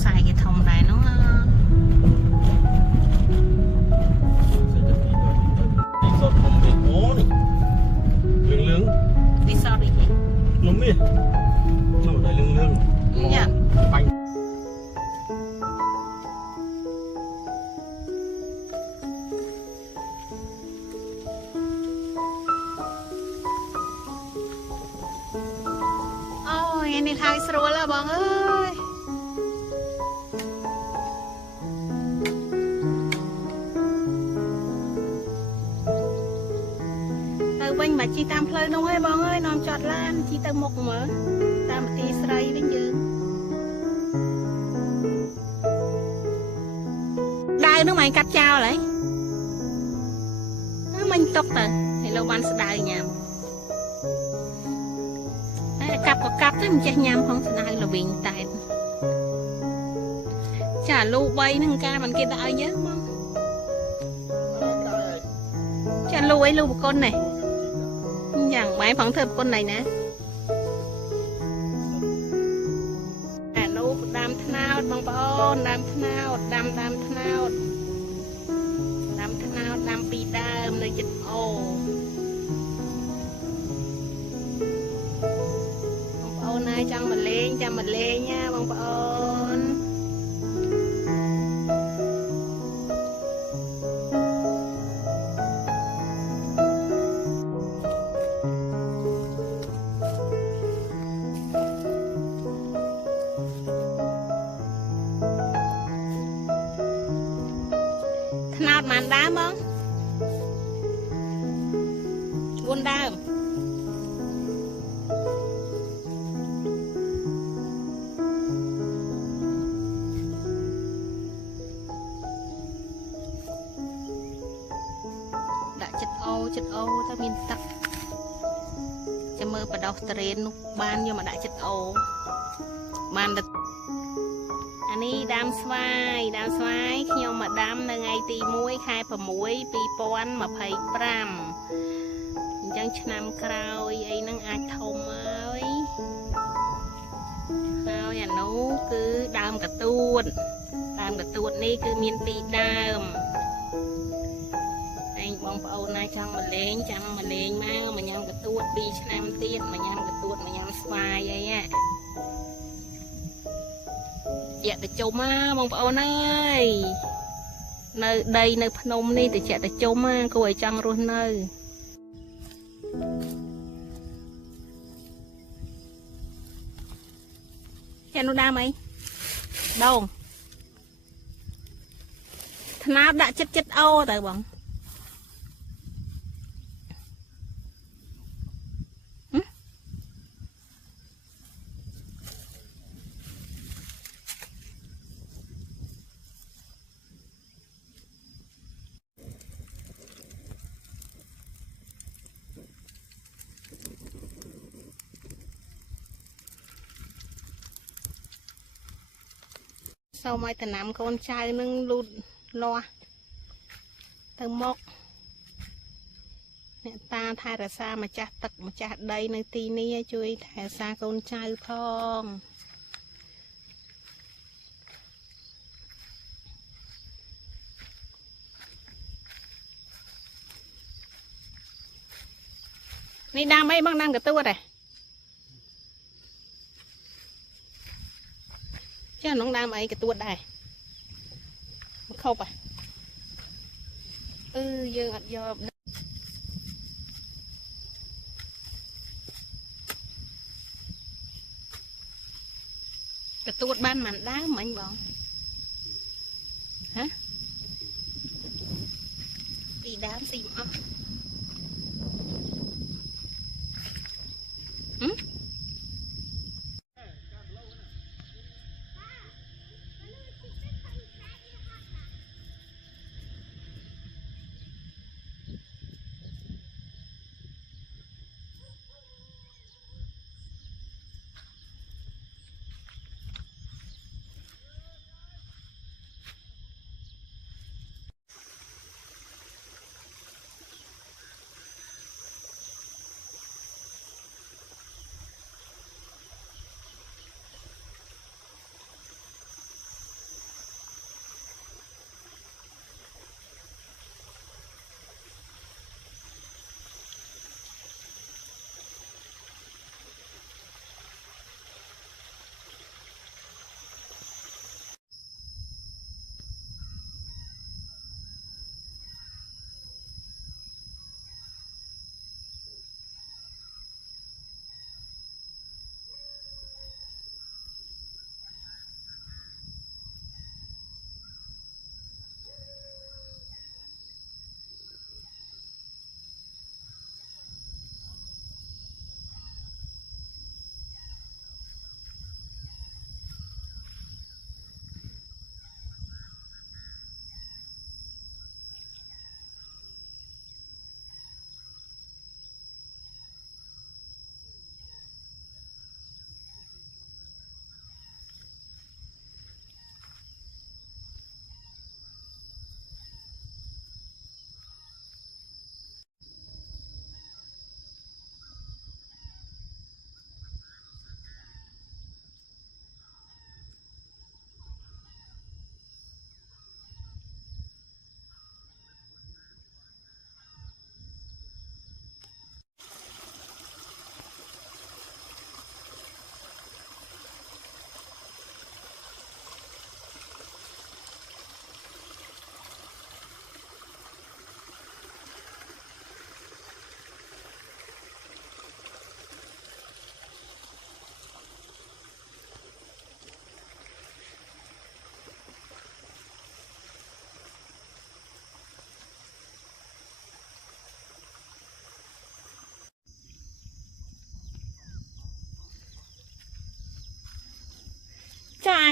ใส่กี่ทำได้เนาะรีสอร์ทผมเป็นโอ้นี่เหลือง รีสอร์ทอีกไหม ๆนุ่มนี่นุ่มได้เหลือง เนี่ย ๆไป โอ้ยนี่ทางสรัวแล้วบองเอ้ยវិញមកជីតាមផ្លូវនោះហើយបងអើយនាំចតឡានជីទៅមុខមើលតាមទីស្រីវិញយើងដាវនោះមិនកាត់ចោលហើយមិញຕົកទៅឲ្យលោកបានស្ដាវញ៉ាំតែកាប់ក៏កាប់ទៅមិនចេះញ៉ាំផងស្ដាវល្វីងតែចាលូ3នឹងការមិនគេដាក់ឲ្យយើងបងចាលូអីលូបកុននេះយ៉ាងម៉េចផងធ្វើគុណnày nè អានោះដាំថ្នោតបងប្អូនដាំថ្នោតដាំថ្នោតដាំពីដើមនៅចិត្តអូបងប្អូនណាចង់មកលេងចាំមកលេងណាបងប្អូនថ្នោតមិនដើមបង4ដើមដាក់ចិត្តអូទៅមានទឹកចាំមើលបដោះតរេននោះបានយកមកដាក់ចិត្តអូបានអានេះដើមស្វាយខ្ញុំមកដាំនៅថ្ងៃទី1 ខែ 6 2025អញ្ចឹងឆ្នាំក្រោយអីហ្នឹងអាចធំហើយអានោះគឺដើមកទួតនេះគឺមាន2ដើមឯងបងប្អូនណាចង់មកលេងចាំមកលេងមកញ៉ាំកទួត2ឆ្នាំទៀតមកញ៉ាំកទួតមកញ៉ាំស្វាយអីហ่ะជាក់ទៅជុំបងប្អូនអើយនៅដីនៅភ្នំនេះទៅជាក់ទៅជុំគួរឲ្យចង់រស់នៅចានោះដើមអីដងថ្នោតដាក់ចិត្តអូទៅបងសូមឲ្យតំណាំកូនចៅនឹងលូតលាស់ទៅមកអ្នកតាថែរក្សាម្ចាស់ទឹកម្ចាស់ដីនៅទីនេះជួយថែរក្សាកូនចៅផងនេះដើមអីបងដើមកទួតហ៎ចានងដើមអីកទួតដែរមកខប់យើងអត់យកកទួតបានមិនដើមមិញបងហ៎ពីដើមស៊ីអស់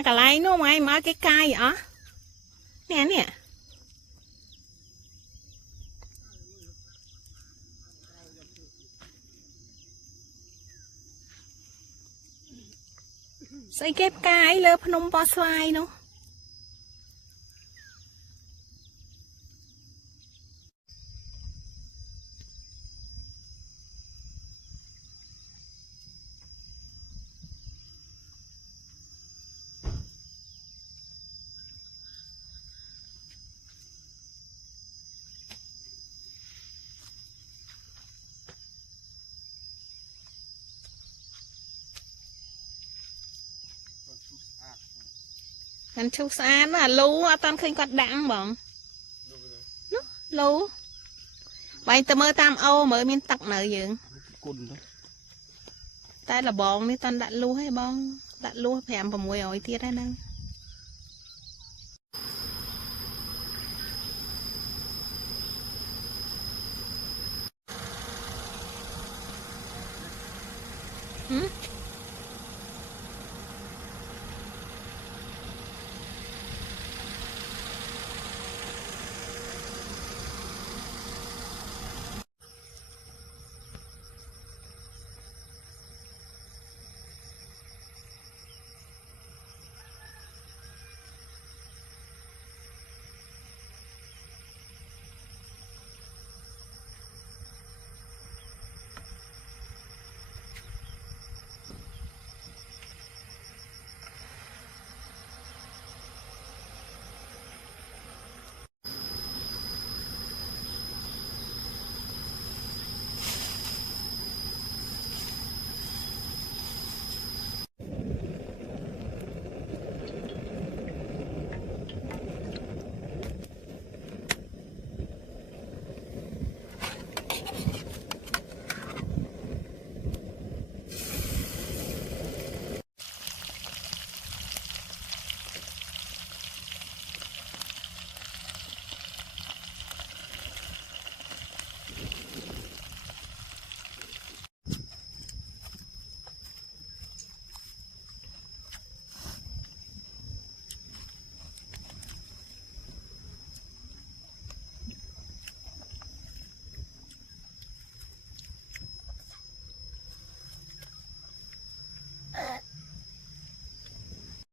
cả lại nó mà em ở cái cay vậy nè nè xây kép cái lớp nông bò xoài nó anh chú xa nó là lú ở toàn khinh quạt đặng bọn nó lú vậy tao mơ tam âu mới miên tặc nợ dưỡng tay là bọn đi toàn đặt lú hay bọn đặt lú phèm vào mùi ổi tiết đây nè Hmm?